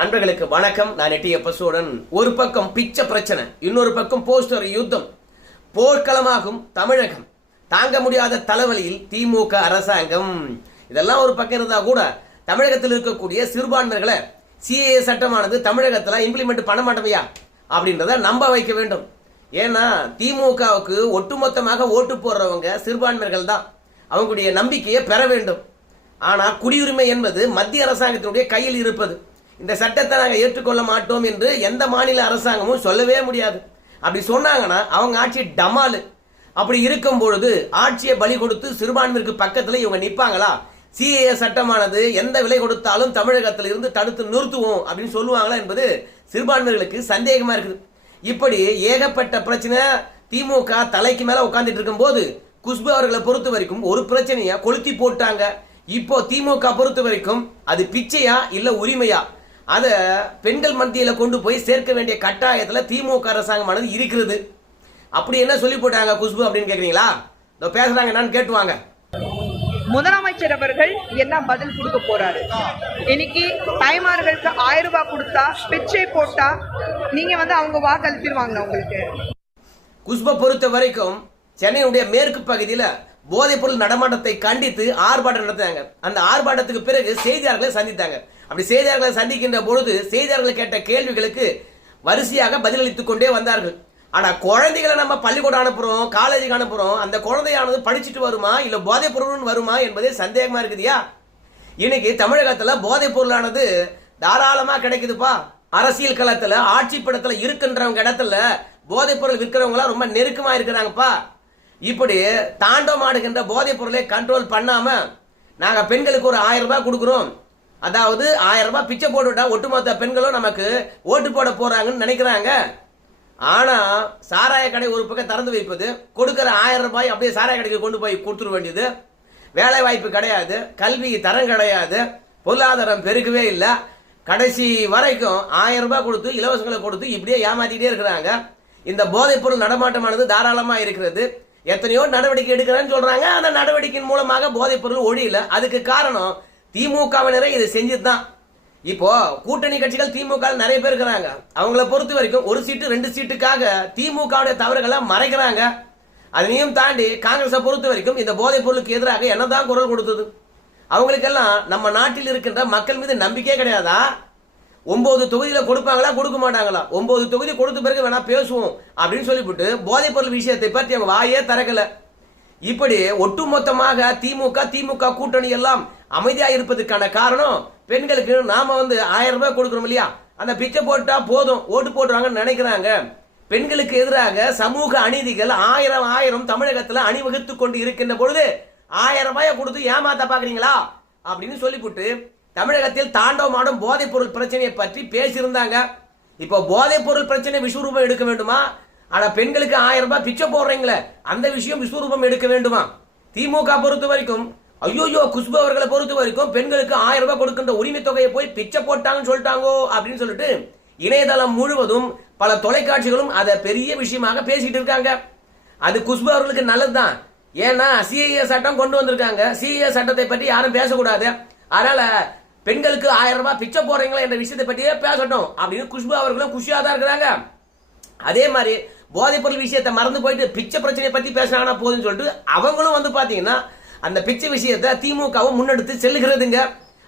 நண்பர்களுக்கு வணக்கம். நான் எட்டி பசுவுடன் ஒரு பக்கம் பிச்சை பிரச்சனை இன்னொரு பக்கம் போஸ்டர் யுத்தம். போர்க்களமாகும் தமிழகம். தாங்க முடியாத தலைவலியில் திமுக அரசாங்கம். இதெல்லாம் ஒரு பக்கம் இருந்தா கூட தமிழகத்தில் இருக்கக்கூடிய சிறுபான்மையர்களை சிஏ சட்டமானது தமிழகத்தில் இம்ப்ளிமெண்ட் பண்ண மாட்டோமையா அப்படின்றத நம்ப வைக்க வேண்டும். ஏன்னா திமுகவுக்கு ஒட்டுமொத்தமாக ஓட்டு போடுறவங்க சிறுபான்மையர்கள் தான். அவங்களுடைய நம்பிக்கையை பெற வேண்டும். ஆனால் குடியுரிமை என்பது மத்திய அரசாங்கத்தினுடைய கையில் இருப்பது. இந்த சட்டத்தை நாங்கள் ஏற்றுக்கொள்ள மாட்டோம் என்று எந்த மாநில அரசாங்கமும் சொல்லவே முடியாது. அப்படி சொன்னாங்கன்னா அவங்க ஆட்சி டமாலு. அப்படி இருக்கும் பொழுது ஆட்சியை பலி கொடுத்து சிறுபான்மைக்கு பக்கத்தில் இவங்க நிற்பாங்களா சிஏஏ சட்டமானது எந்த விலை கொடுத்தாலும் தமிழகத்தில் இருந்து தடுத்து நிறுத்துவோம் அப்படின்னு சொல்லுவாங்களா என்பது சிறுபான்மையர்களுக்கு சந்தேகமாக இருக்குது. இப்படி ஏகப்பட்ட பிரச்சனை திமுக தலைக்கு மேலே உட்கார்ந்துட்டு இருக்கும்போது குஷ்பு அவர்களை பொறுத்த வரைக்கும் ஒரு பிரச்சனையை கொளுத்தி போட்டாங்க. இப்போ திமுக பொறுத்த வரைக்கும் அது பிச்சையா இல்லை உரிமையா? அத பெண்கள் மத்தியில கொண்டு போய் சேர்க்க வேண்டிய கட்டாயத்துல திமுக அரசாங்கமானது இருக்கிறது. அப்படி என்ன சொல்லி போட்டாங்க குஷ்பு அப்படின்னு கேக்குறீங்களா? இதோ பேசுறாங்க என்னன்னு கேட்டுவாங்க. முதலமைச்சர் அவர்கள் என்ன பதில் கொடுக்க போறாரு? இன்னைக்கு தாய்மார்களுக்கு ஆயிரம் ரூபாய் கொடுத்தா பிச்சை போட்டா நீங்க வந்து அவங்க வாக்களிச்சிருவாங்க உங்களுக்கு? குஷ்பை பொறுத்த வரைக்கும் சென்னையுடைய மேற்கு பகுதியில போதைப் பொருள் நடமாட்டத்தை கண்டித்து ஆர்ப்பாட்டம் நடத்தினாங்க. அந்த ஆர்ப்பாட்டத்துக்கு பிறகு செய்தியாளர்களை சந்தித்தாங்க. அப்படி செய்தியாளர்களை சந்திக்கின்ற பொழுது செய்தியாளர்கள் கேட்ட கேள்விகளுக்கு வரிசையாக பதிலளித்துக் கொண்டே வந்தார்கள். ஆனா குழந்தைகளை நம்ம பள்ளிக்கூடம் அனுப்புறோம் காலேஜுக்கு அனுப்புறோம் அந்த குழந்தையானது படிச்சுட்டு வருமா இல்ல போதைப் பொருள் வருமா என்பதே சந்தேகமா இருக்குதுயா? இன்னைக்கு தமிழகத்துல போதைப் பொருளானது தாராளமா கிடைக்குதுப்பா. அரசியல் களத்துல ஆட்சி படத்துல இருக்கின்றவங்க இடத்துல போதைப் பொருள் விற்கிறவங்க ரொம்ப நெருக்கமா இருக்கிறாங்கப்பா. இப்படி தாண்டவம் ஆடுகின்ற போதைப் பொருளை கண்ட்ரோல் பண்ணாம நாங்க பெண்களுக்கு ஒரு ஆயிரம் ரூபாய் கொடுக்குறோம். அதாவது ஆயிரம் ரூபாய் பிச்சை போட்டுவிட்டா ஒட்டுமொத்த பெண்களும் நமக்கு ஓட்டு போட போறாங்கன்னு நினைக்கிறாங்க. ஆனா சாராய கடை ஒரு பக்கம் திறந்து வைப்பது கொடுக்கிற ஆயிரம் ரூபாய் அப்படியே சாராய கடைக்கு கொண்டு போய் கொடுத்துட வேண்டியது. வேலை வாய்ப்பு கிடையாது கல்வி தரம் கிடையாது பொருளாதாரம் பெருகவே இல்லை. கடைசி வரைக்கும் ஆயிரம் ரூபாய் கொடுத்து இலவசங்களை கொடுத்து இப்படியே ஏமாத்திட்டே இருக்கிறாங்க. இந்த போதைப்பொருள் நடமாட்டமானது தாராளமா இருக்கிறது. எத்தனையோ நடவடிக்கை எடுக்கிறேன்னு சொல்றாங்க. அந்த நடவடிக்கையின் மூலமாக போதைப்பொருள் ஒழியல. அதுக்கு காரணம் திமுகவினரே இதை செஞ்சது தான் இப்போ கூட்டணி கட்சிகள் திமுக நிறைய பேர் இருக்கிறாங்க. அவங்கள பொறுத்த வரைக்கும் ஒரு சீட்டு ரெண்டு சீட்டுக்காக திமுகவுடைய தவறுகளை மறைக்கிறாங்க. அதனையும் தாண்டி காங்கிரஸை பொறுத்த வரைக்கும் இந்த போதைப் பொருளுக்கு எதிராக என்னதான் குரல் கொடுத்தது? அவங்களுக்கெல்லாம் நம்ம நாட்டில் இருக்கின்ற மக்கள் மீது நம்பிக்கையே கிடையாதா? ஒன்பது தொகுதியில் கொடுப்பாங்களா கொடுக்க மாட்டாங்களா? ஒன்பது தொகுதி கொடுத்த பிறகு வேணா பேசுவோம் அப்படின்னு சொல்லிவிட்டு போதைப் பொருள் விஷயத்தை பற்றி அவங்க வாயே திறக்கல. இப்படி ஒட்டுமொத்தமாக திமுக திமுக கூட்டணி எல்லாம் அமைதியா இருப்பதற்கான காரணம் பெண்களுக்கு நாம வந்து ஆயிரம் ரூபாய் கொடுக்குறோம் இல்லையா? அந்த பிச்சை போட்டா போதும் ஓட்டு போடுறாங்கன்னு நினைக்கிறாங்க. பெண்களுக்கு எதிராக சமூக அநீதிகள் ஆயிரம் ஆயிரம் தமிழகத்துல அணிவகுத்து கொண்டு இருக்கின்ற பொழுது ஆயிரம் ரூபாயை கொடுத்து ஏமாத்த பாக்குறீங்களா அப்படின்னு சொல்லிவிட்டு தமிழகத்தில் தாண்டவமாடும் போதைப் பொருள் பிரச்சனையை பற்றி பேசியிருந்தாங்க. இப்போ போதைப் பொருள் பிரச்சனை விஸ்வரூபம் எடுக்க வேண்டுமா? ஆனா பெண்களுக்கு ஆயிரம் ரூபாய் பிச்சை போடுறீங்களே அந்த விஷயம் விஸ்வரூபம் எடுக்க வேண்டுமா? திமுக பொறுத்த வரைக்கும் ஐயோயோ குஷ்பு அவர்களை பொறுத்த வரைக்கும் பெண்களுக்கு ஆயிரம் ரூபாய் கொடுக்கின்ற உரிமை தொகையை போய் பிச்சை போட்டாங்கன்னு சொல்லிட்டாங்கோ அப்படின்னு சொல்லிட்டு இணையதளம் முழுவதும் பல தொலைக்காட்சிகளும் அதை பெரிய விஷயமாக பேசிட்டு இருக்காங்க. அது குஷ்பு அவர்களுக்கு நல்லதுதான். ஏன்னா சிஏஏ சட்டம் கொண்டு வந்திருக்காங்க. சிஏஏ சட்டத்தை பற்றி யாரும் பேசக்கூடாது. அதனால பெண்களுக்கு ஆயிரம் ரூபாய் பிச்சை போடுறீங்களா என்ற விஷயத்தை பற்றியே பேசட்டும் அப்படின்னு குஷ்பு அவர்களும் குஷியாக தான் இருக்கிறாங்க. அதே மாதிரி போதைப்பொருள் விஷயத்தை மறந்து போயிட்டு பிச்சை பிரச்சனையை பற்றி பேசினாங்கன்னா போதும்னு சொல்லிட்டு அவங்களும் வந்து பார்த்தீங்கன்னா அந்த பிச்சை விஷயத்தை திமுகவும் முன்னெடுத்து செல்லுகிறதுங்க.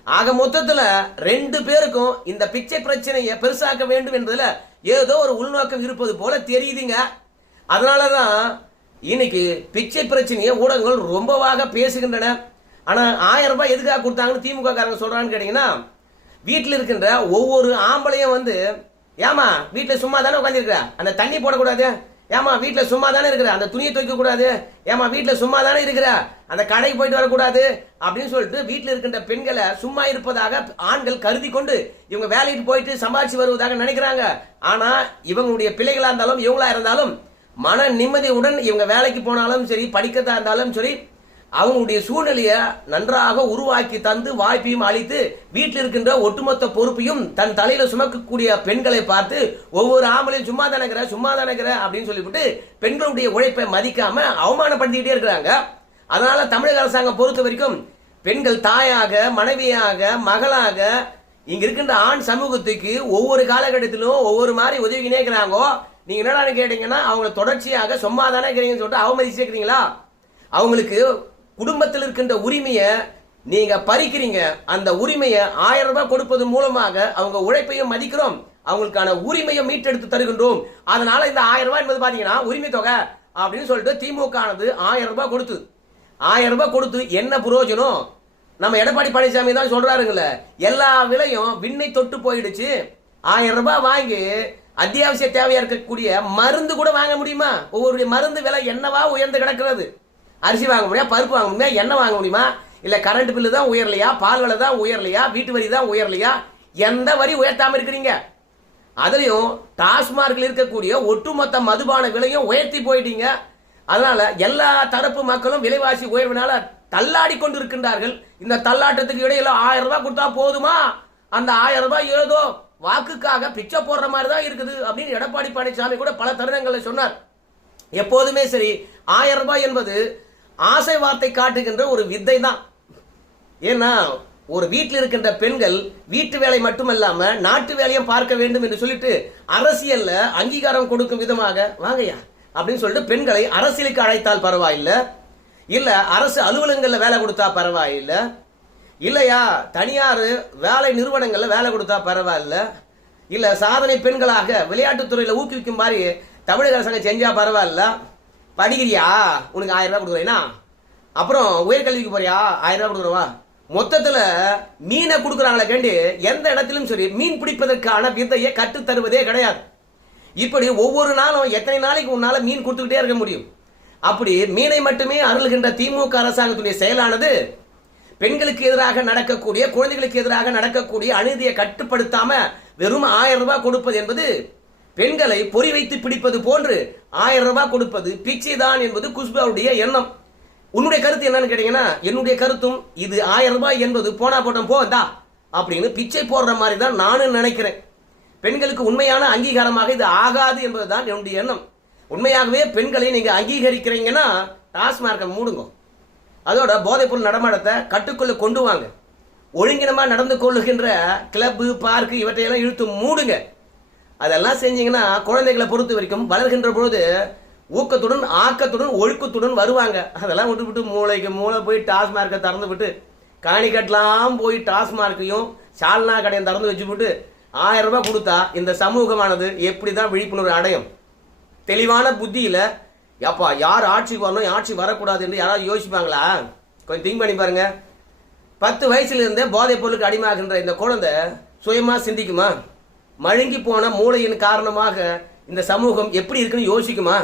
ஆக மொத்தத்தில் ரெண்டு பேருக்கும் இந்த பிச்சை பிரச்சனையை பெருசாக்க வேண்டும் என்பதில் ஏதோ ஒரு உள்நோக்கம் இருப்பது போல தெரியுதுங்க. அதனாலதான் இன்னைக்கு பிச்சை பிரச்சனையை ஊடகங்கள் ரொம்பவாக பேசுகின்றன. ஆனால் ஆயிரம் ரூபாய் எதுக்காக கொடுத்தாங்கன்னு திமுக காரங்க சொல்கிறான்னு கேட்டிங்கன்னா வீட்டில் இருக்கின்ற ஒவ்வொரு ஆம்பளையும் வந்து ஏமா வீட்டில் சும்மா தானே உட்காந்துருக்குற அந்த தண்ணி போடக்கூடாது. ஏமா வீட்டில் சும்மா தானே இருக்கிற? அந்த துணியை துவைக்க கூடாது ஏமா வீட்டில் சும்மா தானே இருக்கிற? அந்த கடைக்கு போயிட்டு வரக்கூடாது. அப்படின்னு சொல்லிட்டு வீட்டில் இருக்கின்ற பெண்களை சும்மா இருப்பதாக ஆண்கள் கருதி கொண்டு இவங்க வேலைக்கு போயிட்டு சம்பாதிச்சு வருவதாக நினைக்கிறாங்க. ஆனா இவங்களுடைய பிள்ளைகளா இருந்தாலும் இவங்களா இருந்தாலும் மன நிம்மதியுடன் இவங்க வேலைக்கு போனாலும் சரி படிக்கிறதா இருந்தாலும் சரி அவங்களுடைய சூழ்நிலையை நன்றாக உருவாக்கி தந்து வாய்ப்பையும் அளித்து வீட்டில் இருக்கின்ற ஒட்டுமொத்த பொறுப்பையும் தன் தலையில சுமக்கக்கூடிய பெண்களை பார்த்து ஒவ்வொரு ஆம்பளையும் சும்மா தானேங்கிற சும்மா தானேங்கிற அப்படின்னு சொல்லிவிட்டு பெண்களுடைய உழைப்பை மதிக்காம அவமானப்படுத்திக்கிட்டே இருக்கிறாங்க. அதனால தமிழக அரசாங்கம் பொறுத்த வரைக்கும் பெண்கள் தாயாக மனைவியாக மகளாக இங்க இருக்கின்ற ஆண் சமூகத்துக்கு ஒவ்வொரு காலகட்டத்திலும் ஒவ்வொரு மாதிரி உதவி இருக்கிறாங்கோ. நீங்க என்னடான்னு கேட்டீங்கன்னா அவங்க தொடர்ச்சியாக சும்மா தானே இருக்கிறீங்கன்னு சொல்லிட்டு அவமதிச்சிருக்கிறீங்களா அவங்களுக்கு குடும்பத்தில் இருக்கின்ற உரிமையை நீங்க பறிக்கிறீங்க அந்த உரிமையை ஆயிரம் ரூபாய் கொடுப்பது மூலமாக அவங்க உழைப்பையும் மதிக்கிறோம் அவங்களுக்கான உரிமையை மீட்டெடுத்து தருகின்றோம். அதனால இந்த ஆயிரம் ரூபாய் என்பது பாத்தீங்கன்னா உரிமை தொகை அப்படின்னு சொல்லிட்டு திமுக ஆனது ஆயிரம் ரூபாய் கொடுத்து ஆயிரம் ரூபாய் கொடுத்து என்ன பிரயோஜனம் நம்ம எடப்பாடி பழனிசாமி தான் சொல்றாருங்கள எல்லா விலையும் விண்ணை தொட்டு போயிடுச்சு. ஆயிரம் ரூபாய் வாங்கி அத்தியாவசிய தேவையா இருக்கக்கூடிய மருந்து கூட வாங்க முடியுமா? ஒவ்வொருடைய மருந்து விலை என்னவா உயர்ந்து கிடக்கிறது? அரிசி வாங்க முடியுமா பருப்பு வாங்க முடியுமா எண்ணெய் வாங்க முடியுமா? இல்லை கரண்ட் பில்லு தான் உயரலையா? பால் விலை தான் உயரலையா? வீட்டு வரி தான் உயரலையா? எந்த வரி உயர்த்தாமல் இருக்கிறீங்க? அதுலேயும் டாஸ்மார்க்கில் இருக்கக்கூடிய ஒட்டுமொத்த மதுபான விலையும் உயர்த்தி போயிட்டீங்க. அதனால எல்லா தரப்பு மக்களும் விலைவாசி உயர்வினால தள்ளாடி கொண்டு இருக்கின்றார்கள் இந்த தள்ளாட்டத்துக்கு இடையில ஆயிரம் ரூபாய் கொடுத்தா போதுமா? அந்த ஆயிரம் ரூபாய் ஏதோ வாக்குக்காக பிச்சை போடுற மாதிரி தான் இருக்குது அப்படின்னு எடப்பாடி பழனிசாமி கூட பல தருணங்களில் சொன்னார். எப்போதுமே சரி ஆயிரம் ரூபாய் என்பது ஆசை வார்த்தை காட்டுகின்ற ஒரு வித்தை தான் ஏன்னா ஒரு வீட்டில் இருக்கின்ற பெண்கள் வீட்டு வேலை மட்டுமல்லாம நாட்டு வேலையும் பார்க்க வேண்டும் என்று சொல்லிட்டு அரசியல்ல அங்கீகாரம் கொடுக்கும் விதமாக வாங்கய்யா அப்படின்னு சொல்லிட்டு பெண்களை அரசியலுக்கு அழைத்தால் பரவாயில்லை. இல்ல அரசு அலுவலகங்கள்ல வேலை கொடுத்தா பரவாயில்லை. இல்லையா தனியார் வேலை நிறுவனங்கள்ல வேலை கொடுத்தா பரவாயில்ல. இல்ல சாதனை பெண்களாக விளையாட்டுத்துறையில ஊக்குவிக்கும் மாதிரி தமிழக அரசாங்கம் செஞ்சா பரவாயில்ல. படிக்கிறியா? உனக்கு ஆயிரம் ரூபாய் கொடுக்குறேன்னா அப்புறம் உயர்கல்விக்கு போறியா? ஆயிரம் ரூபாய் கொடுக்குறவா? மொத்தத்துல மீனை கொடுக்குறாங்களே கேண்டு எந்த இடத்திலும் சரி மீன் பிடிப்பதற்கான வித்தையை கற்றுத்தருவதே கிடையாது. இப்படி ஒவ்வொரு நாளும் எத்தனை நாளைக்கு உன்னால மீன் கொடுத்துக்கிட்டே இருக்க முடியும்? அப்படி மீனை மட்டுமே அருள்கின்ற திமுக அரசாங்கத்துடைய செயலானது பெண்களுக்கு எதிராக நடக்கக்கூடிய குழந்தைகளுக்கு எதிராக நடக்கக்கூடிய அநீதியை கட்டுப்படுத்தாம வெறும் ஆயிரம் ரூபாய் கொடுப்பது என்பது பெண்களை பொறி வைத்து பிடிப்பது போன்று ஆயிரம் ரூபாய் கொடுப்பது பிச்சை தான் என்பது குஷ்பாவுடைய எண்ணம். உன்னுடைய கருத்து என்னன்னு கேட்டீங்கன்னா என்னுடைய கருத்தும் இது ஆயிரம் ரூபாய் என்பது போனா போட்டோம் போதா அப்படின்னு பிச்சை போடுற மாதிரி தான் நானும் நினைக்கிறேன். பெண்களுக்கு உண்மையான அங்கீகாரமாக இது ஆகாது என்பதுதான் என்னுடைய எண்ணம். உண்மையாகவே பெண்களை நீங்க அங்கீகரிக்கிறீங்கன்னா டாஸ்மார்க்கை மூடுங்க. அதோட போதைப்பொருள் நடமாட்டத்தை கட்டுக்குள்ள கொண்டு வாங்க. ஒழுங்கினமா நடந்து கொள்ளுகின்ற கிளப்பு பார்க்கு இவற்றையெல்லாம் இழுத்து மூடுங்க. அதெல்லாம் செஞ்சீங்கன்னா குழந்தைகளை பொறுத்த வரைக்கும் வளர்கின்ற பொழுது ஊக்கத்துடன் ஆக்கத்துடன் ஒழுக்கத்துடன் வருவாங்க. அதெல்லாம் விட்டு விட்டு மூளைக்கு மூளை போய் டாஸ்மார்க்கை திறந்து விட்டு காணிக்கட்டெல்லாம் போய் டாஸ்மார்க்கையும் சால்னா கடையும் திறந்து வச்சு விட்டு ஆயிரம் ரூபாய் கொடுத்தா இந்த சமூகமானது எப்படி தான் விழிப்புணர்வு அடையும்? தெளிவான புத்தியில் அப்பா யார் ஆட்சிக்கு வரணும் ஆட்சி வரக்கூடாது என்று யாராவது யோசிப்பாங்களா? கொஞ்சம் திங்க் பண்ணி பாருங்க. பத்து வயசுலேருந்தே போதைப் பொருளுக்கு அடிமாகின்ற இந்த குழந்தை சுயமாக சிந்திக்குமா? மழுங்கி போன மூளையின் காரணமாக இந்த சமூகம் எப்படி இருக்குன்னு யோசிக்குமா?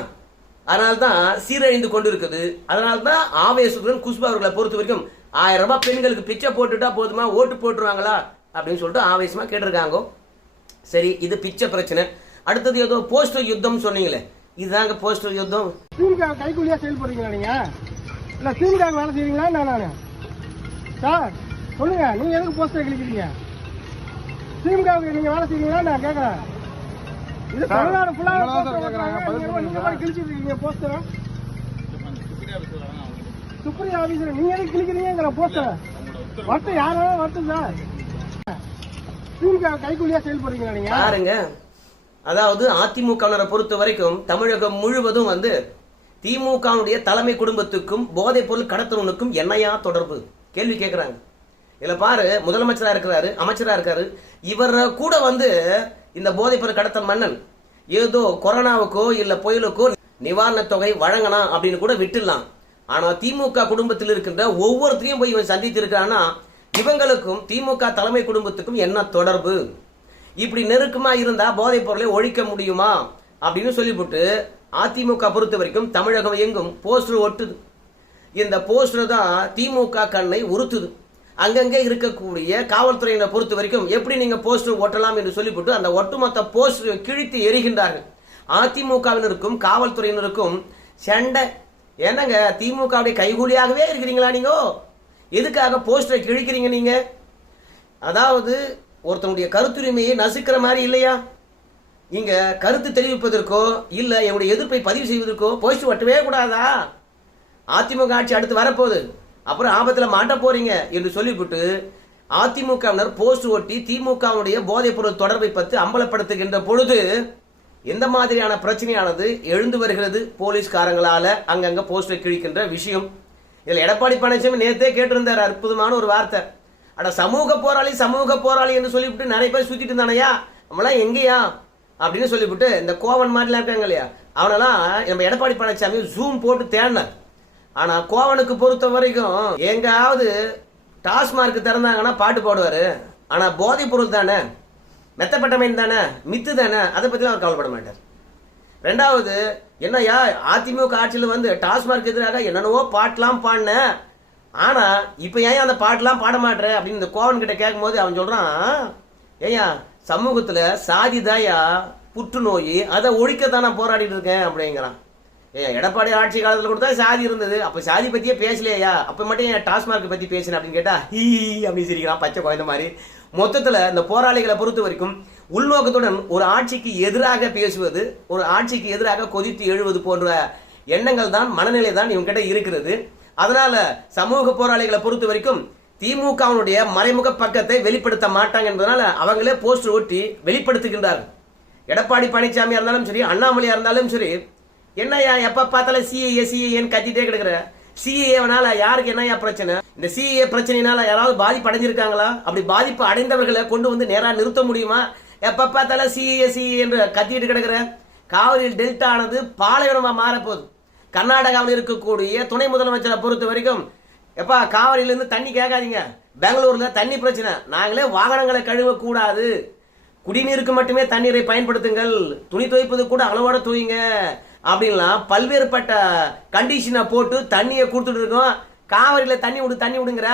அதனால தான் சீரழிந்து கொண்டு இருக்குது அதனால தான் ஆவேசத்துடன் குஷ்பா அவர்களை பொறுத்த வரைக்கும் ஆயிரம் ரூபாய் பெண்களுக்கு பிச்சை போட்டுட்டா போதுமா? ஓட்டு போட்டுருவாங்களா? அப்படின்னு சொல்லிட்டு ஆவேசமா கேட்டிருக்காங்க. சரி இது பிச்சை பிரச்சனை. அடுத்தது ஏதோ போஸ்டர் யுத்தம் சொன்னீங்களே. இதுதாங்க போஸ்டர் யுத்தம். திமுக கைக்குள்ளியா செயல்படுறீங்களா நீங்க? இல்ல திமுக வேலை செய்றீங்களா? நான் சார் சொல்லுங்க. நீங்க எதுக்கு போஸ்டர் கிழிக்கிறீங்க? திமுகவுக்கு நீங்க வேலை செய்றீங்களா? நான் கேக்குறேன். இது தமிழ்நாடு ஃபுல்லா போஸ்டர் ஓட்டுறாங்க நீங்க என்னமோ நீங்க மாதிரி கிழிச்சிட்டு இருக்கீங்க போஸ்டர் சுப்ரீம் ஆபீசர் நீங்க எதுக்கு கிழிக்கிறீங்கிற போஸ்டர் வரட்டும் யாராலும் வரட்டும் சார். திமுக கைக்கூலியா செயல்படுறீங்களா நீங்க? பாருங்க. அதாவது அதிமுகவினரை பொறுத்த வரைக்கும் தமிழகம் முழுவதும் வந்து திமுகவுடைய தலைமை குடும்பத்துக்கும் போதைப் பொருள் கடத்தவனுக்கும் என்னையா தொடர்பு? கேள்வி கேட்கிறாங்க இதில் பாரு முதலமைச்சரா இருக்கிறாரு அமைச்சரா இருக்காரு. இவர் கூட வந்து இந்த போதைப்பொருள் கடத்தல் மன்னன் ஏதோ கொரோனாவுக்கோ இல்ல புயலுக்கோ நிவாரணத் தொகை வழங்கலாம் அப்படின்னு கூட விட்டுடலாம். ஆனா திமுக குடும்பத்தில் இருக்கின்ற ஒவ்வொருத்தரையும் போய் இவன் சந்தித்து இருக்கிறான்னா இவங்களுக்கும் திமுக தலைமை குடும்பத்துக்கும் என்ன தொடர்பு? இப்படி நெருக்கமா இருந்தா போதைப் பொருளை ஒழிக்க முடியுமா? அப்படின்னு சொல்லிவிட்டு அதிமுக பொறுத்த வரைக்கும் தமிழகம் எங்கும் போஸ்டர் ஒட்டுது. இந்த போஸ்டர் தான் திமுக கண்ணை உறுத்துது. அங்கங்கே இருக்கக்கூடிய காவல்துறையினை பொறுத்த வரைக்கும் எப்படி நீங்கள் போஸ்டர் ஒட்டலாம் என்று சொல்லிவிட்டு அந்த ஒட்டுமொத்த போஸ்டர் கிழித்து எரிகின்றார்கள் அதிமுகவினருக்கும் காவல்துறையினருக்கும் சண்டை. என்னங்க திமுகவுடைய கைகூலியாகவே இருக்கிறீங்களா நீங்கள் எதுக்காக போஸ்டரை கிழிக்கிறீங்க நீங்கள் அதாவது ஒருத்தனுடைய கருத்துரிமையை நசுக்கிற மாதிரி இல்லையா? இங்கே கருத்து தெரிவிப்பதற்கோ இல்லை என்னுடைய எதிர்ப்பை பதிவு செய்வதற்கோ போஸ்டர் ஒட்டவே கூடாதா? அதிமுக ஆட்சி அடுத்து வரப்போகுது. அப்புறம் ஆபத்துல மாட்ட போறீங்க என்று சொல்லிவிட்டு அதிமுகவினர் போஸ்ட் ஒட்டி திமுகவுடைய போதைப் பொருள் தொடர்பை பற்றி அம்பலப்படுத்துகின்ற பொழுது எந்த மாதிரியான பிரச்சனையானது எழுந்து வருகிறது போலீஸ்காரங்களால அங்கங்க போஸ்டர் கிழிக்கின்ற விஷயம்? இதுல எடப்பாடி பழனிசாமி நேத்தே கேட்டிருந்தார் அற்புதமான ஒரு வார்த்தை. அட சமூக போராளி சமூக போராளி என்று சொல்லிவிட்டு நிறைய பேர் சுத்திட்டு இருந்தானயா நம்மளாம் எங்கேயா? அப்படின்னு சொல்லிவிட்டு இந்த கோவன் மாதிரிலாம் இருக்காங்க இல்லையா? அவனெல்லாம் நம்ம எடப்பாடி பழனிசாமி ஜூம் போட்டு தேடினார். ஆனா கோவனுக்கு பொறுத்த வரைக்கும் எங்காவது டாஸ்மார்க் திறந்தாங்கன்னா பாட்டு போடுவாரு. ஆனா போதைப் பொருள் தானே? மெத்தப்பட்ட மீன் தானே? மித்து தானே? அதை பத்திலாம் அவர் கவலைப்பட மாட்டார். ரெண்டாவது என்னய்யா அதிமுக ஆட்சியில் வந்து டாஸ்மார்க் எதிராக என்னென்னவோ பாட்டெலாம் பாடினேன் ஆனா இப்போ ஏன் அந்த பாட்டெலாம் பாட மாட்டேற அப்படின்னு இந்த கோவன் கிட்ட கேட்கும்போது அவன் சொல்றான் ஏய்யா சமூகத்துல சாதி தாயா புற்றுநோய் அதை ஒழிக்கத்தான் நான் போராடிட்டு இருக்கேன்? அப்படிங்கிறான். ஏ எடப்பாடி ஆட்சி காலத்தில் கூட தான் சாதி இருந்தது. அப்போ சாதி பற்றியே பேசலையா? அப்போ மட்டும் ஏன் டாஸ்மார்க் பற்றி பேசினேன் அப்படின்னு கேட்டால் ஹீ அப்படின்னு சிரிக்கிறான் பச்சை குழந்தை மாதிரி. மொத்தத்தில் இந்த போராளிகளை பொறுத்த வரைக்கும் உள்நோக்கத்துடன் ஒரு ஆட்சிக்கு எதிராக பேசுவது ஒரு ஆட்சிக்கு எதிராக கொதித்து எழுவது போன்ற எண்ணங்கள் தான் மனநிலை தான் இவங்ககிட்ட இருக்கிறது. அதனால சமூக போராளிகளை பொறுத்த வரைக்கும் திமுகவினுடைய மறைமுக பக்கத்தை வெளிப்படுத்த மாட்டாங்க என்பதனால அவங்களே போஸ்டர் ஒட்டி வெளிப்படுத்துகின்றார்கள். எடப்பாடி பழனிசாமியாக இருந்தாலும் சரி அண்ணாமலையாக இருந்தாலும் சரி என்னய்யா எப்ப பார்த்தாலும் சிஏஏ சிஏஏன்னு கத்திட்டே கிடக்குற? சிஏஏனால யாருக்கு என்னய்யா பிரச்சனை? இந்த சிஏஏ பிரச்சனையினால யாராவது பாதிப்பு அடைஞ்சிருக்காங்களா? அப்படி பாதிப்பு அடைந்தவர்களை கொண்டு வந்து நேரா நிறுத்த முடியுமா? எப்ப பார்த்தாலும் சிஏஏ சிஏ என்று கத்திட்டு கிடக்குற? காவிரி டெல்டா ஆனது பாலைவனமா மாறப்போகுது. கர்நாடகாவில் இருக்கக்கூடிய துணை முதலமைச்சரை பொறுத்த வரைக்கும் எப்பா காவிரியிலேருந்து தண்ணி கேட்காதீங்க. பெங்களூர்ல தண்ணி பிரச்சனை. நாங்களே வாகனங்களை கழுவ கூடாது குடிநீருக்கு மட்டுமே தண்ணீரை பயன்படுத்துங்கள். துணி துவைப்பது கூட அளவோட துவைங்க. அப்படின்லாம் பல்வேறுபட்ட கண்டிஷனை போட்டு தண்ணியை கொடுத்துட்டு இருக்கோம். காவிரியில் தண்ணி விடு தண்ணி விடுங்கிற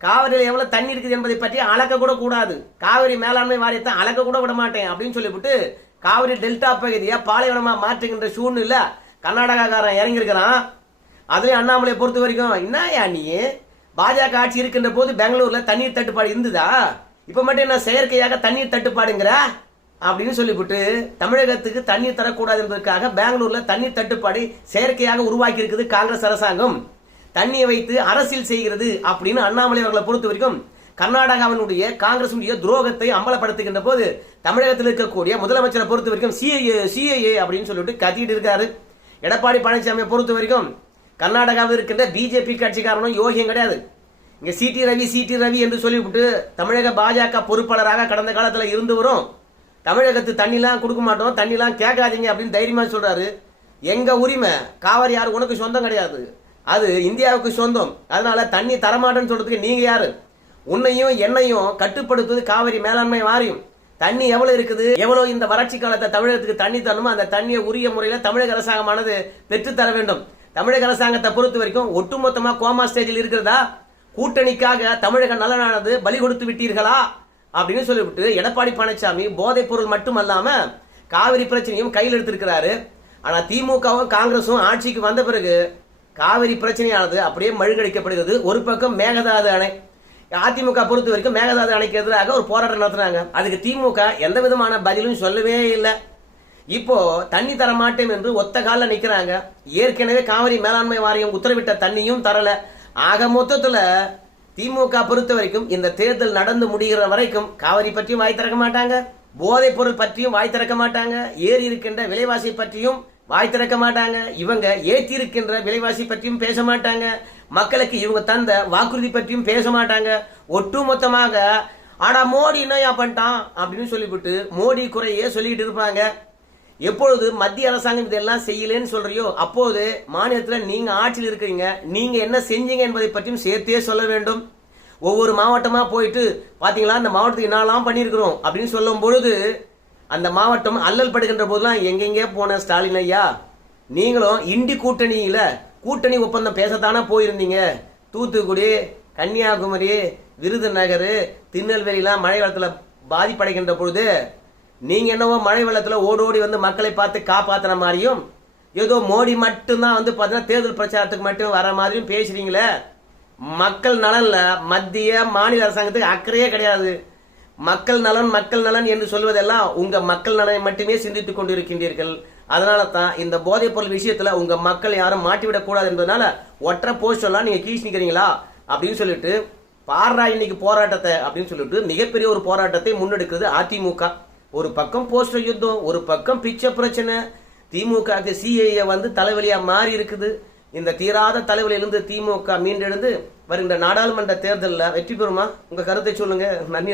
காவிரியில் எவ்வளோ தண்ணி இருக்குது என்பதை பற்றி அளக்க கூட கூடாது. காவிரி மேலாண்மை வாரியத்தை அளக்க கூட விட மாட்டேன் அப்படின்னு சொல்லிவிட்டு காவிரி டெல்டா பகுதியை பாலைவனமாக மாற்றுகின்ற சூழ்நிலை கர்நாடகாக்காரன் இறங்கியிருக்கிறான். அதுலேயும் அண்ணாமலையை பொறுத்த வரைக்கும் என்னயா நீ? பாஜக ஆட்சி இருக்கின்ற போது பெங்களூரில் தண்ணீர் தட்டுப்பாடு இருந்ததா? இப்போ மட்டும் என்ன செயற்கையாக தண்ணீர் தட்டுப்பாடுங்கிற? அப்படின்னு சொல்லிவிட்டு தமிழகத்துக்கு தண்ணீர் தரக்கூடாது என்பதற்காக பெங்களூர்ல தண்ணீர் தட்டுப்பாடு செயற்கையாக உருவாக்கி இருக்குது காங்கிரஸ் அரசாங்கம். தண்ணியை வைத்து அரசியல் செய்கிறது அப்படின்னு அண்ணாமலை அவர்களை பொறுத்த வரைக்கும் கர்நாடகாவினுடைய காங்கிரசுடைய துரோகத்தை அம்பலப்படுத்துகின்ற போது தமிழகத்தில் இருக்கக்கூடிய முதலமைச்சரை பொறுத்த வரைக்கும் சிஏஏ சிஏஏ அப்படின்னு சொல்லிட்டு கத்திட்டு இருக்காரு. எடப்பாடி பழனிசாமியை பொறுத்த வரைக்கும் கர்நாடகாவில் இருக்கின்ற பிஜேபி கட்சிக்காரனும் யோகியம் கிடையாது. இங்க சிடி ரவி சிடி ரவி என்று சொல்லிவிட்டு தமிழக பாஜக பொறுப்பாளராக கடந்த காலத்தில் இருந்து வரும். தமிழகத்து தண்ணிலாம் கொடுக்க மாட்டோம் தண்ணிலாம் கேட்காதீங்க அப்படின்னு தைரியமாக சொல்கிறாரு எங்கள் உரிமை? காவேரி யார்? உனக்கு சொந்தம் கிடையாது. அது இந்தியாவுக்கு சொந்தம். அதனால் தண்ணி தரமாட்டேன்னு சொல்கிறதுக்கு நீங்கள் யார்? உன்னையும் என்னையும் கட்டுப்படுத்துவது காவிரி மேலாண்மை வாரியம். தண்ணி எவ்வளோ இருக்குது? எவ்வளோ இந்த வறட்சி காலத்தை தமிழகத்துக்கு தண்ணி தரணுமோ அந்த தண்ணியை உரிய முறையில் தமிழக அரசாங்கமானது பெற்று தர வேண்டும். தமிழக அரசாங்கத்தை பொறுத்த வரைக்கும் ஒட்டுமொத்தமாக கோமா ஸ்டேஜில் இருக்கிறதா? கூட்டணிக்காக தமிழக நலனானது பலி கொடுத்து விட்டீர்களா? அப்படின்னு சொல்லிவிட்டு எடப்பாடி பழனிசாமி போதைப் பொருள் மட்டுமல்லாம காவிரி பிரச்சனையும் கையில் எடுத்திருக்கிறாரு. ஆனா திமுகவும் காங்கிரசும் ஆட்சிக்கு வந்த பிறகு காவிரி பிரச்சனையானது அப்படியே மழுங்கடிக்கப்படுகிறது. ஒரு பக்கம் மேகதாது அணை அதிமுக பொறுத்த வரைக்கும் மேகதாது அணைக்கு எதிராக ஒரு போராட்டம் நடத்துறாங்க அதுக்கு திமுக எந்த விதமான பதிலும் சொல்லவே இல்லை. இப்போ தண்ணி தர மாட்டேன் என்று ஒத்த காலில் நிற்கிறாங்க ஏற்கனவே காவிரி மேலாண்மை வாரியம் உத்தரவிட்ட தண்ணியும் தரல. ஆக மொத்தத்தில் திமுக பொறுத்த வரைக்கும் இந்த தேர்தல் நடந்து முடிகிற வரைக்கும் காவிரி பற்றியும் வாய் திறக்க மாட்டாங்க. போதைப் பொருள் பற்றியும் வாய் திறக்க மாட்டாங்க. ஏறி இருக்கின்ற விலைவாசி பற்றியும் வாய் திறக்க மாட்டாங்க. இவங்க ஏற்றி இருக்கின்ற விலைவாசி பற்றியும் பேச மாட்டாங்க. மக்களுக்கு இவங்க தந்த வாக்குறுதி பற்றியும் பேச மாட்டாங்க. ஒட்டுமொத்தமாக ஆனா மோடி என்ன பண்ணிட்டான்? அப்படின்னு சொல்லிவிட்டு மோடி குறையே சொல்லிட்டு இருப்பாங்க. எப்பொழுது மத்திய அரசாங்கம் இதெல்லாம் செய்யலன்னு சொல்றியோ அப்போது மாநிலத்தில் நீங்க ஆட்சியில் இருக்கிறீங்க நீங்க என்ன செஞ்சீங்க என்பதை பற்றியும் சேர்த்தே சொல்ல வேண்டும். ஒவ்வொரு மாவட்டமாக போயிட்டு பார்த்தீங்களா அந்த மாவட்டத்துக்கு என்னெல்லாம் பண்ணியிருக்கிறோம் அப்படின்னு சொல்லும் பொழுது அந்த மாவட்டம் அல்லல் படுகின்ற போதெல்லாம் எங்கெங்கே போன ஸ்டாலின் ஐயா? நீங்களும் இண்டி கூட்டணியில் கூட்டணி ஒப்பந்தம் பேசத்தானே போயிருந்தீங்க. தூத்துக்குடி கன்னியாகுமரி விருதுநகர் திருநெல்வேலிலாம் மழை காலத்தில் பாதிப்படைகின்ற பொழுது நீங்க என்னவோ மழை வெள்ளத்துல ஓடி ஓடி வந்து மக்களை பார்த்து காப்பாத்துற மாதிரியும் ஏதோ மோடி மட்டும்தான் வந்து பார்த்தீங்கன்னா தேர்தல் பிரச்சாரத்துக்கு மட்டும் வர மாதிரியும் பேசுறீங்களே. மக்கள் நலன்ல மத்திய மாநில அரசாங்கத்துக்கு அக்கறையே கிடையாது. மக்கள் நலன் மக்கள் நலன் என்று சொல்வதெல்லாம் உங்க மக்கள் நலனை மட்டுமே சிந்தித்துக் கொண்டிருக்கின்றீர்கள். அதனால தான் இந்த போதைப் பொருள் விஷயத்துல உங்க மக்கள் யாரும் மாட்டிவிடக் கூடாது என்பதனால ஒற்றை போஸ்ட் எல்லாம் நீங்க கீழ்ச்சி அப்படின்னு சொல்லிட்டு பாடுறா இன்னைக்கு போராட்டத்தை அப்படின்னு சொல்லிட்டு மிகப்பெரிய ஒரு போராட்டத்தை முன்னெடுக்கிறது அதிமுக. ஒரு பக்கம் போஸ்டர் யுத்தம் ஒரு பக்கம் பிச்சை பிரச்சனை. திமுக சிஐஏ வந்து தலைவலியா மாறி இருக்குது. இந்த தீராத தலைவலியிலிருந்து திமுக மீண்டெழுந்து வருகின்ற நாடாளுமன்ற தேர்தலில் வெற்றி பெறுமா? உங்க கருத்தை சொல்லுங்க. நன்றி.